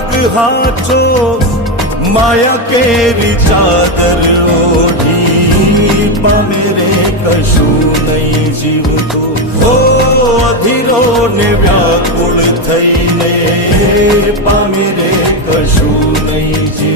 માર્ગ હાચો માયા કેરી ચાદર ઓઢી પામે રે કશું નહીં જીવતો ઓ અધીરો ને વ્યાકુળ થઈને પામે રે કશું નહીં જીવતો.